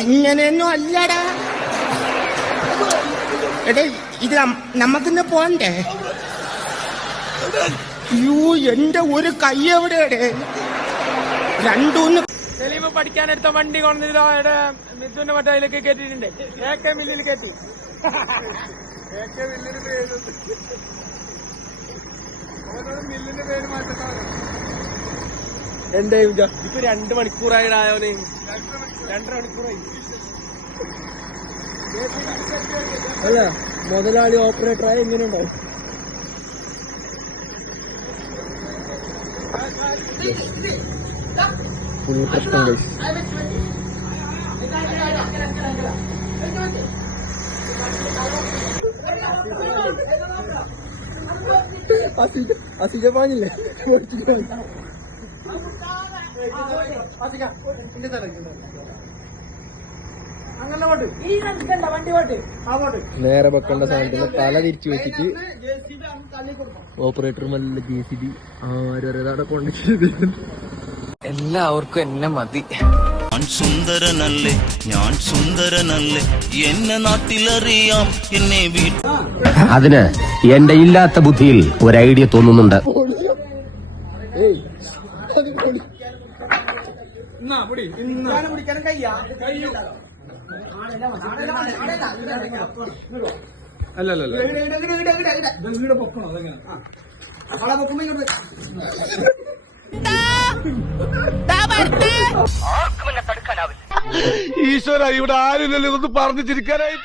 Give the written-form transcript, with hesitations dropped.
ഇങ്ങനെയൊന്നും അല്ലടാ. എടേ ഇത് നമുക്കിന്ന് പോണ്ടേ? യൂ എന്റെ ഒരു കൈ എവിടെയടേ? രണ്ടൂന്ന് തെളിവ് പഠിക്കാനെടുത്ത വണ്ടി കൊണ്ടതിലോ മിഥുന്റെ മറ്റേ അതിലേക്ക് കയറ്റിയിട്ടുണ്ട്. AK മില്ലിൽ കയറ്റി. മില്ലിന്റെ പേര് മാറ്റണം. എന്റെ ഇപ്പൊ 2 മണിക്കൂറായി ആയോനെ. 2.5 മണിക്കൂറായി. അല്ല മുതലാളി ഓപ്പറേറ്ററായ എങ്ങനെയുണ്ടാവും? പ്രശ്നം അസിജ പാഞ്ഞില്ലേ? നേരെ വെക്കേണ്ട സാധനത്തിന് തല തിരിച്ചു വെച്ചിട്ട് ഓപ്പറേറ്റർ മല്ല JCB ആരൊരാടെ കൊണ്ടിട്ട് എല്ലാവർക്കും എന്നെ മതി. ഞാൻ സുന്ദരനല്ലേ, ഞാൻ സുന്ദരനല്ലേ, എന്നെ നാട്ടിലറിയാം, എന്നെ അതിന് എന്റെ ഇല്ലാത്ത ബുദ്ധിയിൽ ഒരു ഐഡിയ തോന്നുന്നുണ്ട്. ഈശ്വര, ഇവിടെ ആരുമില്ലല്ലോ ഇതൊന്ന് പറഞ്ഞു ചിരിക്കാനായി.